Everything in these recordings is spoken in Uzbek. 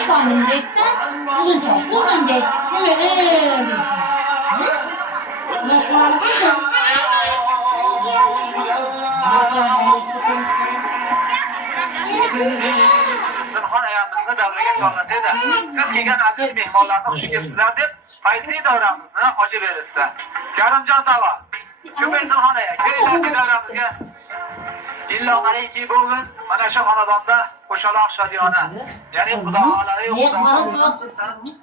Çıkandım dekten uzun çarşı uzun dek. Böyle diyorsun. Meşgul mısın? Zinhon ayamizni davraga chorlasaydi, siz kelgan aziz mehmonlarni xush kelibsizlar deb fayzli davramizni ochib berishsa. Karimjon tog'a, ko'pay Zinhon aya, kelinglar davramizga. Illom alayki bugun mana shu xonadonda qo'shaloq shodiyona, ya'ni Xudo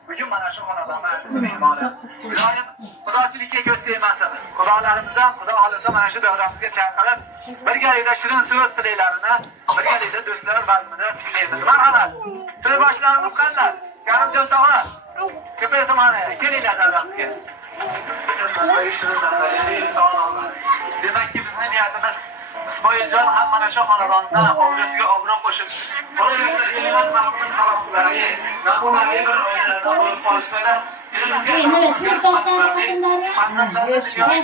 bugun mana shu xonadonda aziz mehmoni. Iloyim xudochilikka ko'z tegmasin. Xudolarimizni Xudo xolisa mana shu davramizga chaqirib, birgalikda shirin so'z tilaylarini, birgalikda do'stlar bazmida tinglaymiz. Marhamat. To'y boshlarimiz qanday? Karimjon tog'a, ko'pay Zinhon aya, kelinglar davramizga. Demakki bizning niyatimiz Ismoiljon ham mana shu xonadonda obro'siga obro' qo'shib, qolaversa elimiz xalqimiz sarosilariga, namunali bir oilalardan bo'lib qolishmada Endi sinf doshlarni qatindari yoshlarga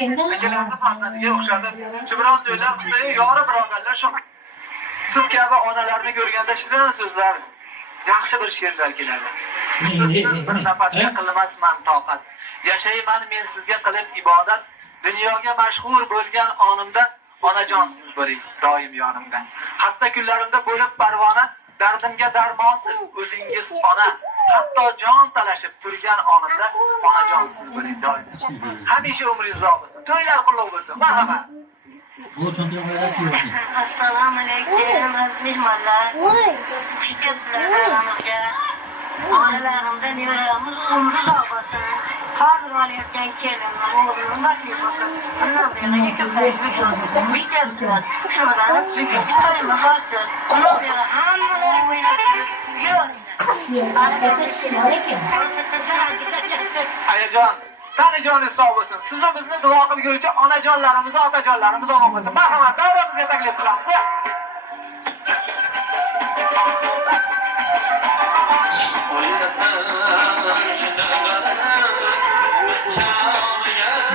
ketgan ekanda. Farzandiga o'xshadi. Chibron to'ylar qilsa, yori birodarlar shu. Siz kabi onalarni ko'rganda shirin so'zlar, yaxshi bir she'rlar keladi. Bir nafasga qilmasman toqat. Yashayman men sizga qilib ibodat. Dunyoga mashhur bo'lgan onimda onajonsiz bo'ling doim yonimda. Xasta kunlarimda bo'lib parvona, dardimga darmonsiz o'zingiz ona. Hatto jon talashib turgan onimda onajonsiz bo'ling doim. Hamisha umringiz uzoq bo'lsin. To'ylar qutlug' bo'lsin. Marhamat. Assalomu alaykum aziz mehmonlar. Xush kelibsizlar davramizga. Onalarimdan nevaramiz umri uzoq bo'lsin. Hozir olayotgan kelinni o'g'lim baxtli bo'lsin. Undan beri ko'payish bo'lsin. Xush kelibsizlar. Shundan bugun bittamiz ochib, undan beri hammalar o'ynasizlar. Ayajon, tanijoningiz sog' bo'lsin. Siz bizni duo qilguvchi onajonlarimiz, otajonlarimiz omon bo'lsin. Marhamat, davramizga taklif qilamiz.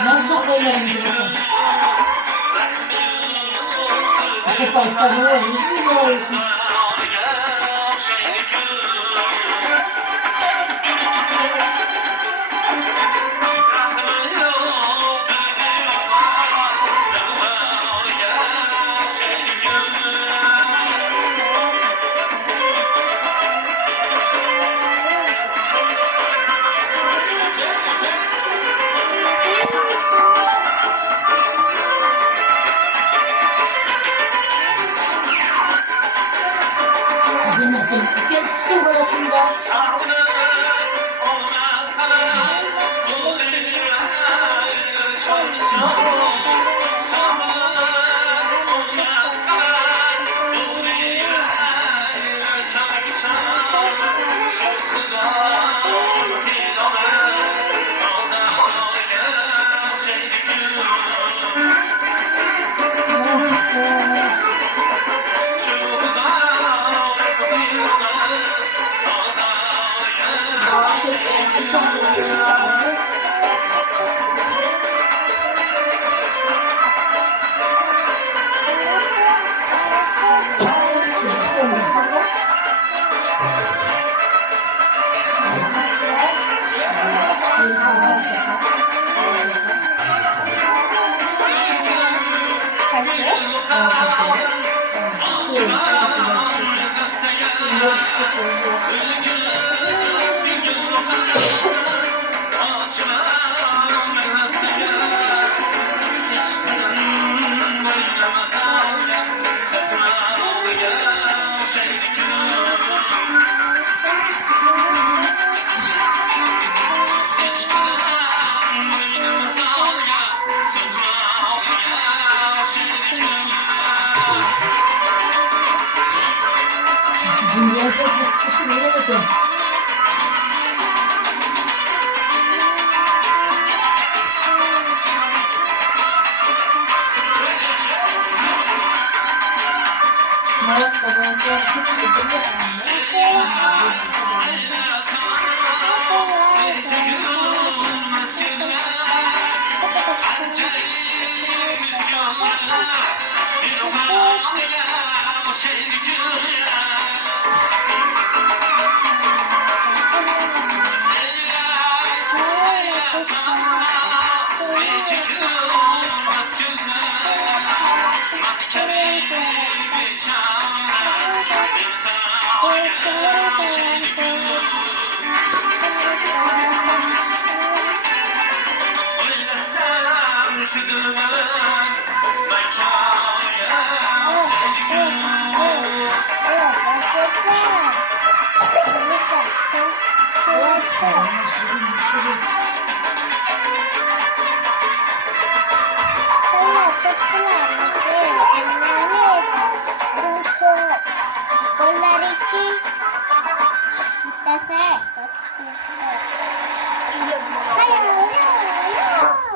Nasıl koyuyorum diyorum. Şefayette bu olsun. Kısım başında.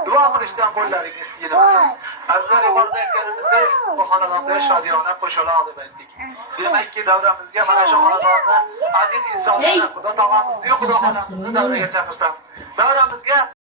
Duo qilishdan qo'llaringiz yilmasin. Azizlar yuqorida aytganimizdek, bu xonadonda shodiyona qo'shiqlar deb aytdik. Demakki, davramizga mana shu xonadonni aziz insonlar, Xudo tog'amizni, Xudo xonamizni davraga chaqirsam, davramizga